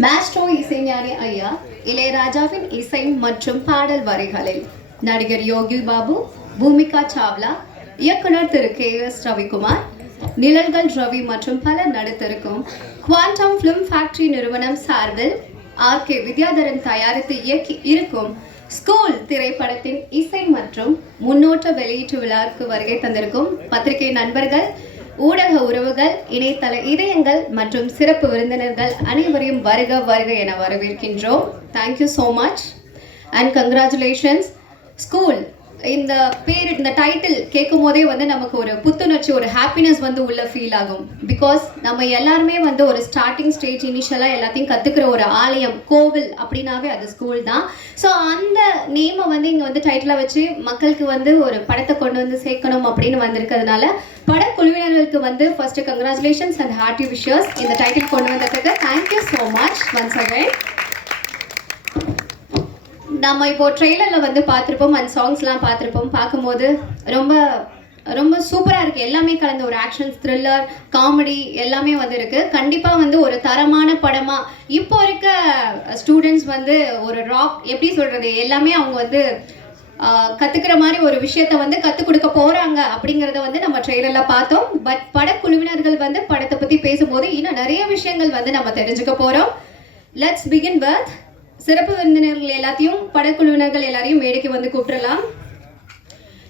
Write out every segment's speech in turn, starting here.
Maestro இசைஞானி ஐயா இளையராஜாவின் இசை மற்றும் பாடல் வரிகளில் நடிகர் யோகி பாபு பூமிகா சாவ்லா இயக்குனர் திரு கே எஸ் ரவிக்குமார் நிழல்கள் ரவி மற்றும் பலர் நடித்திருக்கும் குவாண்டம் ஃபிலிம் ஃபேக்டரி நிறுவனம் சார்பில் ஆர் கே வித்யாதரன் தயாரித்து இயக்கி இருக்கும் ஸ்கூல் திரைப்படத்தின் இசை மற்றும் முன்னோட்ட வெளியீட்டு விழாவுக்கு வருகை தந்திருக்கும் பத்திரிகை நண்பர்கள் ஊடக உறவுகள் இணையதள இதயங்கள் மற்றும் சிறப்பு விருந்தினர்கள் அனைவரையும் வருக வருக என வரவேற்கின்றோம். Thank you so much and congratulations school இந்த பேர் இந்த டைட்டில் கேட்கும் போதே வந்து நமக்கு ஒரு புத்துணர்ச்சி ஒரு ஹாப்பினஸ் வந்து உள்ள ஃபீல் ஆகும். பிகாஸ் நம்ம எல்லாருமே வந்து ஒரு ஸ்டார்டிங் ஸ்டேஜ் இனிஷியலாக எல்லாத்தையும் கற்றுக்கிற ஒரு ஆலயம் கோவில் அப்படின்னாவே அது ஸ்கூல் தான். ஸோ அந்த நேமை வந்து இங்கே வந்து டைட்டிலாக வச்சு மக்களுக்கு வந்து ஒரு படத்தை கொண்டு வந்து சேர்க்கணும் அப்படின்னு வந்திருக்கிறதுனால படக்குழுவினர்களுக்கு வந்து first congratulations and hearty wishes இந்த டைட்டில் கொண்டு வந்ததுக்கு thank you so much once again நம்ம இப்போ ட்ரெய்லரில் வந்து பார்த்துருப்போம் அண்ட் சாங்ஸ்லாம் பார்த்துருப்போம். பார்க்கும்போது ரொம்ப ரொம்ப சூப்பராக இருக்குது எல்லாமே கலந்த ஒரு ஆக்ஷன் த்ரில்லர் காமெடி எல்லாமே வந்து இருக்குது கண்டிப்பாக வந்து ஒரு தரமான படமாக இப்போ இருக்க ஸ்டூடெண்ட்ஸ் வந்து ஒரு ராக் எப்படி சொல்கிறது எல்லாமே அவங்க வந்து கற்றுக்கிற மாதிரி ஒரு விஷயத்த வந்து கற்றுக் கொடுக்க போகிறாங்க அப்படிங்கிறத வந்து நம்ம ட்ரெய்லரில் பார்த்தோம். பட் படக்குழுவினர்கள் வந்து படத்தை பற்றி பேசும்போது இன்னும் நிறைய விஷயங்கள் வந்து நம்ம தெரிஞ்சுக்க போகிறோம் லெட்ஸ் பிகின் பர்த் சிறப்பு விருந்தினர்கள் எல்லாத்தையும் படக்குழுவினர்கள் எல்லாரையும் மேடைக்கு வந்து கூப்பிடலாம்.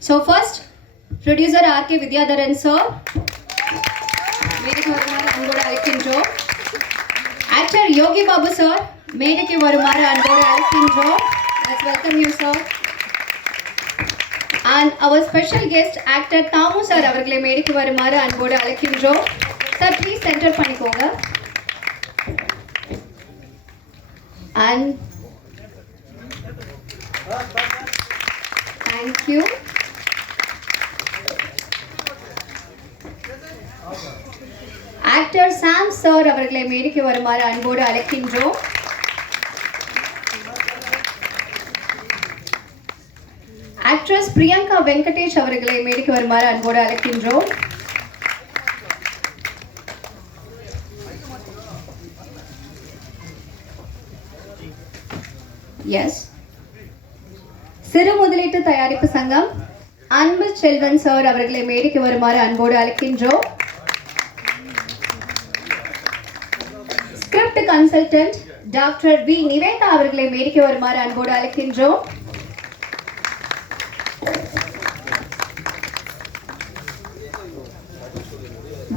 So first producer R K Vidyadharan sir மேடைக்கு வருமாறு அன்போடு அழைக்கின்றோம். ஆக்டர் யோகி பாபு சார் மேடைக்கு வருமாறு அன்போடு அழைக்கின்றோம். Welcome you sir and our special guest actor Damu sir அவர்களை மேடைக்கு வருமாறு அன்போடு அழைக்கின்றோம். சார் ப்ளீஸ் சென்டர் பண்ணிக்கோங்க. And thank you. Actor Sam sir அவர்களை மேடைக்கு வருமாறு அன்போடு அழைக்கின்றோம். ஆக்ட்ரஸ் பிரியங்கா வெங்கடேஷ் அவர்களை மேடைக்கு வருமாறு அன்போடு அழைக்கின்றோம். எஸ் சிறு முதலீட்டு தயாரிப்பு சங்கம் அன்பு செல்வன் சார் அவர்களை மேடைக்கு வருமாறு அன்போடு அழைக்கின்றோம். Script consultant doctor V Nivetha அவர்களை மேடைக்கு வருமாறு அன்போடு அழைக்கின்றோம்.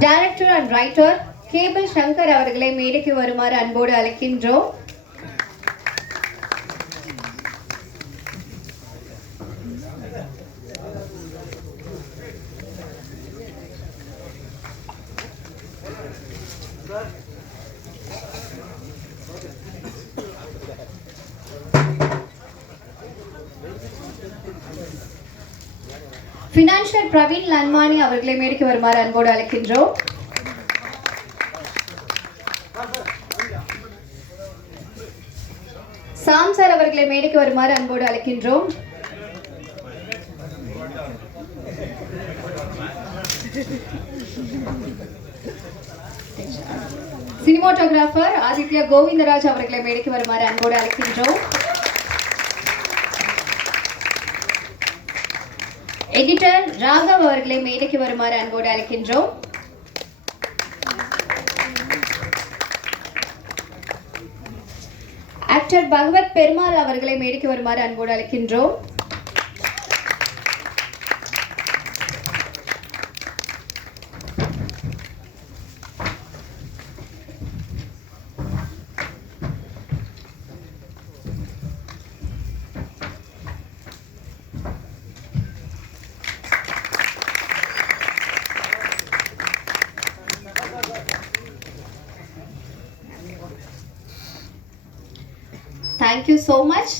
Director and writer Cable Sankar அவர்களை மேடைக்கு வருமாறு அன்போடு அழைக்கின்றோம். ஃபினான்ஷியல் பிரவீன் லன்மானி அவர்களை மேடைக்கு வருமாறு அன்போடு அழைக்கின்றோம். சாம் சார் அவர்களை மேடைக்கு வருமாறு அன்போடு அழைக்கின்றோம். சினிமாட்டோகிராஃபர் ஆதித்யா கோவிந்தராஜ் அவர்களை மேடைக்கு வருமாறு அன்போடு அழைக்கின்றோம். எடிட்டர் ராகவ் அவர்களை மேடைக்கு வருமாறு அன்போடு அழைக்கின்றோம். ஆக்டர் பகவத் பெருமாள் அவர்களை மேடைக்கு வருமாறு அன்போடு அழைக்கின்றோம். Thank you so much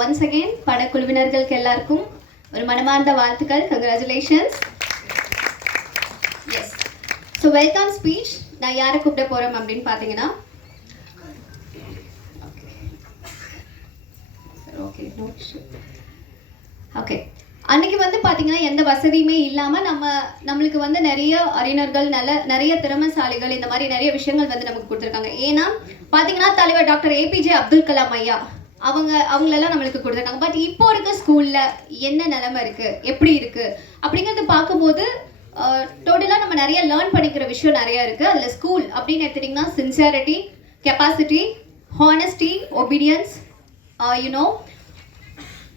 once again படக்குழுவினர்களுக்கு எல்லாருக்கும் ஒரு மனமார்ந்த வாழ்த்துக்கள். Congratulations yes so welcome speech நான் யாரை கூப்பிட போகிறோம் அப்படின்னு பார்த்தீங்கன்னா ஓகே ஓகே அன்னைக்கு வந்து பார்த்தீங்கன்னா எந்த வசதியுமே இல்லாமல் நம்ம நம்மளுக்கு வந்து நிறைய அறிஞர்கள் நல்ல நிறைய திறமைசாலிகள் இந்த மாதிரி நிறைய விஷயங்கள் வந்து நமக்கு கொடுத்துருக்காங்க. ஏன்னா பார்த்தீங்கன்னா தலைவர் டாக்டர் ஏபிஜே அப்துல் கலாம் ஐயா அவங்க அவங்களெல்லாம் நம்மளுக்கு கொடுத்துருக்காங்க. பட் இப்போ இருக்க ஸ்கூலில் என்ன நிலமை இருக்குது எப்படி இருக்குது அப்படிங்கிறது பார்க்கும்போது டோட்டலாக நம்ம நிறைய லேர்ன் பண்ணிக்கிற விஷயம் நிறைய இருக்குது அதில் ஸ்கூல் அப்படின்னு எடுத்துட்டிங்கன்னா sincerity capacity honesty obedience you know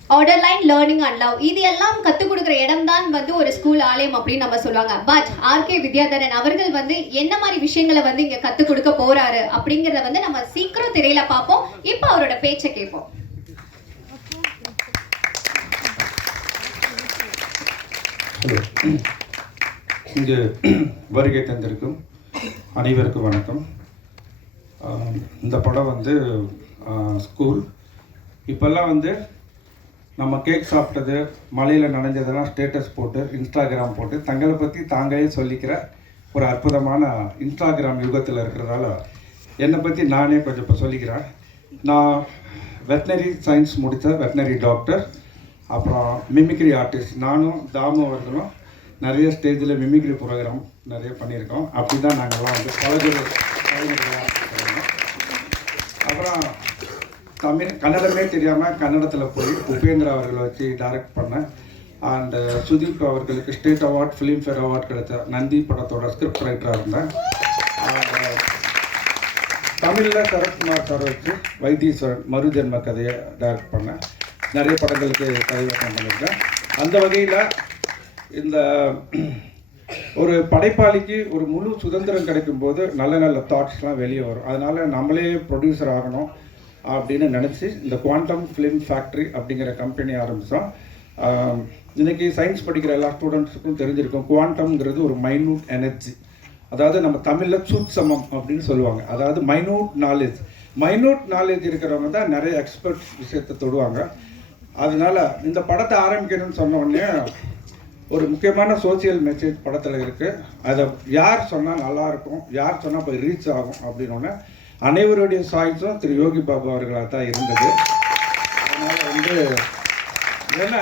order line learning and love இது எல்லாம் கற்றுக் கொடுக்குற இடம் தான் வந்து ஒரு ஸ்கூல் ஆலயம் அப்படின்னு நம்ம சொல்லுவாங்க. பட் ஆர்கே வித்யாதரன் அவர்கள் வந்து என்ன மாதிரி விஷயங்களை வந்து இங்கே கற்றுக் கொடுக்க போறாரு அப்படிங்கிறத வந்து நம்ம சீக்கிரம் திரையில பார்ப்போம். இப்போ அவரோட பேச்சை கேட்போம். இங்கு வருகை தந்திருக்கும் அனைவருக்கும் வணக்கம். இந்த படம் வந்து ஸ்கூல் இப்போல்லாம் வந்து நம்ம கேக் சாப்பிட்டது மலையில் நனைஞ்சதெல்லாம் ஸ்டேட்டஸ் போட்டு இன்ஸ்டாகிராம் போட்டு தங்களை பற்றி தாங்களே சொல்லிக்கிற ஒரு அற்புதமான இன்ஸ்டாகிராம் யுகத்தில் இருக்கிறதால என்னை பற்றி நானே கொஞ்சம் இப்போ சொல்லிக்கிறேன். நான் வெட்டினரி சயின்ஸ் முடித்த வெட்டினரி டாக்டர் அப்புறம் மிமிக்ரி ஆர்டிஸ்ட் நானும் தாமு அவர்களும் நிறைய ஸ்டேஜில் மிமிக்ரி ப்ரோக்ராம் நிறைய பண்ணியிருக்கோம். அப்படி தான் நாங்கள்லாம் வந்து கலைஞர்கள் அப்புறம் தமிழ் கன்னடமே தெரியாமல் கன்னடத்தில் போய் உபேந்திரா அவர்களை வச்சு டைரக்ட் பண்ணேன் அண்ட் சுதீப் அவர்களுக்கு ஸ்டேட் அவார்ட் ஃபிலிம்ஃபேர் அவார்ட் கிடைத்த நந்தி படத்தோட ஸ்கிரிப்ட் ரைட்டராக இருந்தேன். தமிழில் சரத்குமார் சார் வச்சு வைத்தீஸ்வரன் மறுஜென்ம கதையை டைரக்ட் பண்ணேன் நிறைய படங்களுக்கு கதைவசம் பண்ணியிருக்கேன். அந்த வகையில் இந்த ஒரு படைப்பாளிக்கு ஒரு முழு சுதந்திரம் கிடைக்கும்போது நல்ல நல்ல தாட்ஸ்லாம் வெளியே வரும். அதனால் நம்மளே ப்ரொடியூசர் ஆகணும். அப்படின்னு நினச்சி இந்த குவாண்டம் ஃபிலிம் ஃபேக்ட்ரி அப்படிங்கிற கம்பெனி ஆரம்பித்தோம் இன்றைக்கி சயின்ஸ் படிக்கிற எல்லா ஸ்டூடெண்ட்ஸுக்கும் தெரிஞ்சிருக்கும் குவாண்டம்ங்கிறது ஒரு மைனூட் எனர்ஜி அதாவது நம்ம தமிழில் சூட்சமம் அப்படின்னு சொல்லுவாங்க. அதாவது மைனூட் நாலேஜ் மைனூட் நாலேஜ் இருக்கிறவங்க தான் நிறைய எக்ஸ்பர்ட்ஸ் விஷயத்தை தொடுவாங்க. அதனால இந்த படத்தை ஆரம்பிக்கணும்னு சொன்ன உடனே ஒரு முக்கியமான சோசியல் மெசேஜ் படத்தில் இருக்குது அதை யார் சொன்னால் நல்லாயிருக்கும் யார் சொன்னால் போய் ரீச் ஆகும் அப்படின்னோடனே அனைவருடைய சாய்ஸும் திரு யோகி பாபு அவர்களாக தான் இருந்தது. அதனால் வந்து ஏன்னா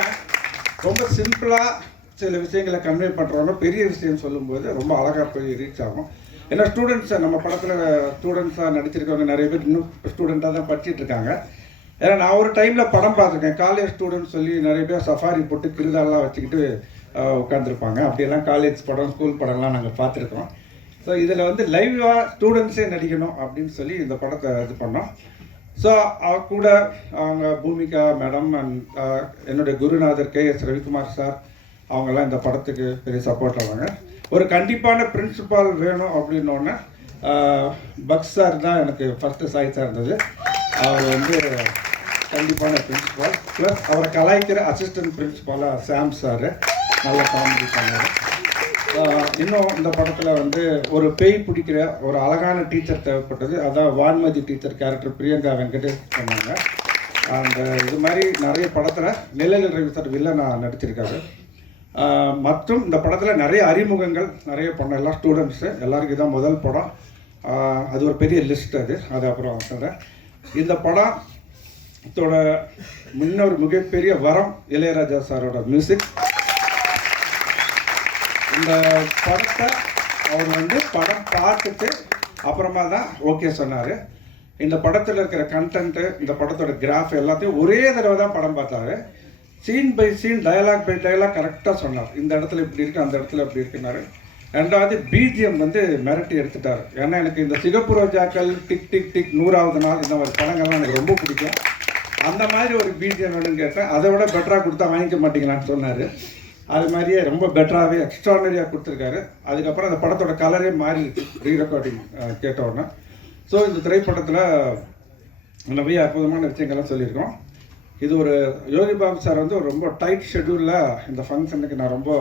ரொம்ப சிம்பிளாக சில விஷயங்களை கன்வே பண்ணுறவங்க பெரிய விஷயம் சொல்லும்போது ரொம்ப அழகாக போய் ரீச் ஆகும். ஏன்னா ஸ்டூடெண்ட்ஸை நம்ம படத்தில் ஸ்டூடெண்ட்ஸாக நடிச்சிருக்கவங்க நிறைய பேர் இன்னும் ஸ்டூடெண்ட்டாக தான் படிச்சுட்டு இருக்காங்க. ஏன்னா நான் ஒரு டைமில் படம் பார்த்துருக்கேன். காலேஜ் ஸ்டூடெண்ட்ஸ் சொல்லி நிறைய பேர் சஃபாரி போட்டு கிருதாலாம் வச்சுக்கிட்டு உட்காந்துருப்பாங்க அப்படியெல்லாம் காலேஜ் படம் ஸ்கூல் படம்லாம் நாங்கள் பார்த்துருக்கோம். ஸோ இதில் வந்து லைவாக ஸ்டூடெண்ட்ஸே நடிக்கணும் அப்படின்னு சொல்லி இந்த படத்தை இது பண்ணோம். ஸோ அவ கூட அவங்க பூமிகா மேடம் அண்ட் என்னுடைய குருநாதர் கே எஸ் ரவிக்குமார் சார் அவங்கெல்லாம் இந்த படத்துக்கு பெரிய சப்போர்ட் ஆவாங்க. ஒரு கண்டிப்பான பிரின்சிபால் வேணும் அப்படின்னோடனே பக்ஸ் சார் தான் எனக்கு ஃபஸ்ட்டு சாய்ஸாக இருந்தது. அவர் வந்து கண்டிப்பான பிரின்சிபால் ப்ளஸ் அவரை கலாய்க்கிற அசிஸ்டன்ட் பிரின்சிபாலாக சாம் சார். நல்ல காமெடி பண்ணார். இன்னும் இந்த படத்தில் வந்து ஒரு பேய் பிடிக்கிற ஒரு அழகான டீச்சர் தேவைப்பட்டது. அதான் வான்மதி டீச்சர் கேரக்டர் பிரியங்கா வெங்கடேஷ் சொன்னாங்க. அந்த இது மாதிரி நிறைய படத்தில் நிழல் ரவி சார் வில்லன் நடிச்சிருக்காரு. மற்றும் இந்த படத்தில் நிறைய அறிமுகங்கள் நிறைய பண்ண எல்லா ஸ்டூடெண்ட்ஸு எல்லாருக்கும் இதான் முதல் படம். அது ஒரு பெரிய லிஸ்ட் அது. அது அப்புறம் சொல்கிறேன் இந்த படம் இதோட முன்னொரு மிகப்பெரிய வரம் இளையராஜா சாரோட மியூசிக் இந்த படத்தை அவர் வந்து படம் பார்த்துட்டு அப்புறமா தான் ஓகே சொன்னார். இந்த படத்தில் இருக்கிற கண்டென்ட்டு இந்த படத்தோட கிராஃப் எல்லாத்தையும் ஒரே தடவை தான் படம் பார்த்தாரு. Scene by scene dialogue by dialogue கரெக்டாக சொன்னார். இந்த இடத்துல இப்படி இருக்கு அந்த இடத்துல இப்படி இருக்குனாரு ரெண்டாவது பிஜிஎம் வந்து மிரட்டி எடுத்துட்டார். ஏன்னா எனக்கு இந்த சிகப்பு ரோஜாக்கள் டிக் டிக் டிக் நூறாவது நாள் இந்த மாதிரி படங்கள்லாம் எனக்கு ரொம்ப பிடிக்கும். அந்த மாதிரி ஒரு பிஜிஎம் வேணும்னு கேட்டேன். அதை விட பெட்டராக கொடுத்தா வாங்கிக்க மாட்டீங்களான்னு சொன்னார். அது மாதிரியே ரொம்ப பெட்டராகவே எக்ஸ்ட்ரானரியாக கொடுத்துருக்காரு. அதுக்கப்புறம் அந்த படத்தோட கலரே மாறிடுச்சு ரீ ரெக்கார்டிங் கேட்டோன்னே ஸோ இந்த திரைப்படத்தில் நிறைய அற்புதமான விஷயங்கள்லாம் சொல்லியிருக்கோம். இது ஒரு யோகி பாபு சார் வந்து ஒரு ரொம்ப டைட் ஷெட்யூலில் இந்த ஃபங்க்ஷனுக்கு நான் ரொம்ப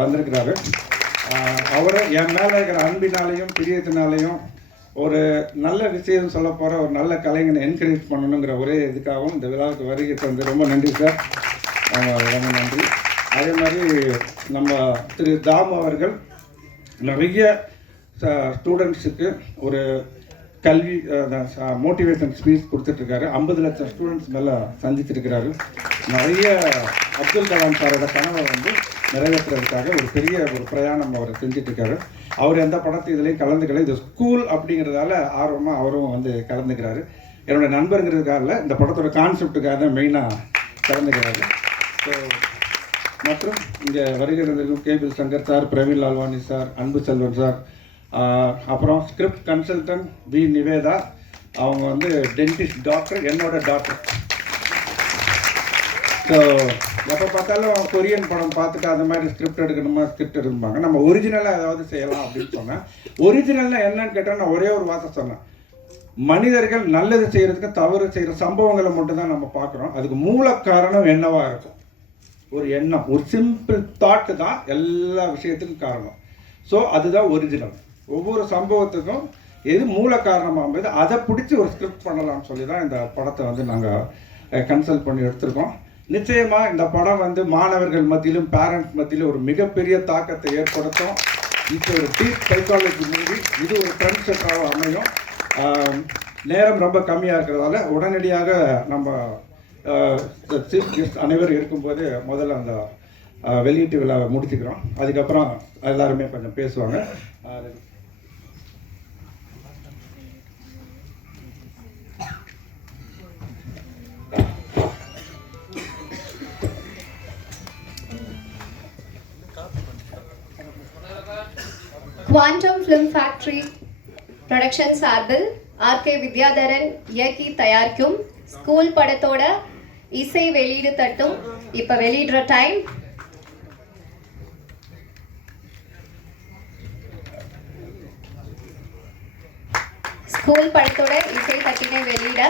வந்திருக்கிறாரு. அவரை என் மேலே இருக்கிற அன்பினாலையும் பிரியத்தினாலையும் ஒரு நல்ல விஷயம் சொல்ல போகிற ஒரு நல்ல கலைஞனை என்கரேஜ் பண்ணணுங்கிற ஒரே இதுக்காகவும் இந்த விழாவுக்கு வருகை தந்து ரொம்ப நன்றி சார் ரொம்ப நன்றி. அதே மாதிரி நம்ம திரு தாம் அவர்கள் நிறைய ஸ்டூடெண்ட்ஸுக்கு ஒரு கல்வி மோட்டிவேஷன் ஸ்பீச் கொடுத்துட்ருக்காரு. ஐம்பது லட்சம் ஸ்டூடெண்ட்ஸ் மேலே சந்திச்சிருக்கிறாரு நிறைய அப்துல் கலாம் சாரோட கனவை வந்து நிறைவேற்றுறதுக்காக ஒரு பெரிய ஒரு பிரயாணம் அவர் செஞ்சிட்ருக்காரு. அவர் எந்த படத்து இதுலேயும் கலந்துக்கல. இது ஸ்கூல் அப்படிங்கிறதால ஆர்வமாக அவரும் வந்து கலந்துக்கிறாரு. என்னோட நண்பருங்கிறதுக்காக இந்த படத்தோட கான்செப்டுக்காக தான் மெயினாக கலந்துக்கிறாரு. ஸோ மற்றும் இங்கே வருகிறவர்களும் Cable Sankar sir Praveen Lalwani sir Anbu Selvan sir. அப்புறம் ஸ்கிரிப்ட் கன்சல்டன்ட் வி நிவேதா. அவங்க வந்து டென்டிஸ்ட் டாக்டர் என்னோட டாக்டர் ஸோ எப்போ பார்த்தாலும் கொரியன் படம் பார்த்துட்டு அந்த மாதிரி ஸ்கிரிப்ட் எடுக்கணுமா ஸ்கிரிப்ட் எடுப்பாங்க நம்ம ஒரிஜினலாக ஏதாவது செய்யலாம் அப்படின்னு சொன்னேன். ஒரிஜினல்னா என்னன்னு கேட்டால் நான் ஒரே ஒரு வார்த்தை சொன்னேன். மனிதர்கள் நல்லது செய்கிறதுக்கு தவறு செய்கிற சம்பவங்களை மட்டும்தான் நம்ம பார்க்குறோம். அதுக்கு மூல காரணம் என்னவாக இருக்கும்? ஒரு எண்ணம் ஒரு சிம்பிள் தாட்டு தான் எல்லா விஷயத்துக்கும் காரணம். ஸோ அதுதான் ஒரிஜினல் ஒவ்வொரு சம்பவத்துக்கும் எது மூல காரணமாக அமைது அதை பிடிச்சி ஒரு ஸ்கிரிப்ட் பண்ணலாம்னு சொல்லி தான் இந்த படத்தை வந்து நாங்கள் கன்சல்ட் பண்ணி எடுத்திருக்கோம். நிச்சயமாக இந்த படம் வந்து மாணவர்கள் மத்தியிலும் பேரண்ட்ஸ் மத்தியிலும் ஒரு மிகப்பெரிய தாக்கத்தை ஏற்படுத்தும். இப்போ ஒரு டீப் சைக்காலஜி மூவி இது ஒரு ட்ரெண்ட் அமையும். நேரம் ரொம்ப கம்மியாக இருக்கிறதால உடனடியாக நம்ம சீஃப் கெஸ்ட் அனைவரும் இருக்கும்போது முதல்ல அந்த வெளியீட்டு விழாவை முடிச்சுக்கிறோம். அதுக்கப்புறம் எல்லாருமே கொஞ்சம் பேசுவாங்க. குவாண்டம் ஃபிலிம் ஃபேக்டரி ப்ரொடக்ஷன் சார்பில் ஆர்கே வித்யாதரன் இயக்கி தயாரிக்கும் ஸ்கூல் படத்தோட இசை வெளியீடு தட்டும். இப்போ வெளியிடுற டைம் ஸ்கூல் படத்தோட இசை தட்டினை வெளியிட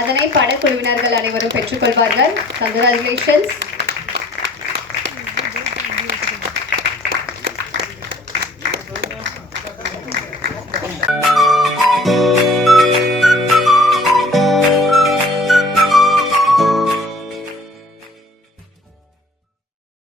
அதனை படக்குழுவினர்கள் அனைவரும் பெற்றுக்கொள்வார்கள். கங்கராச்சுலேஷன்ஸ்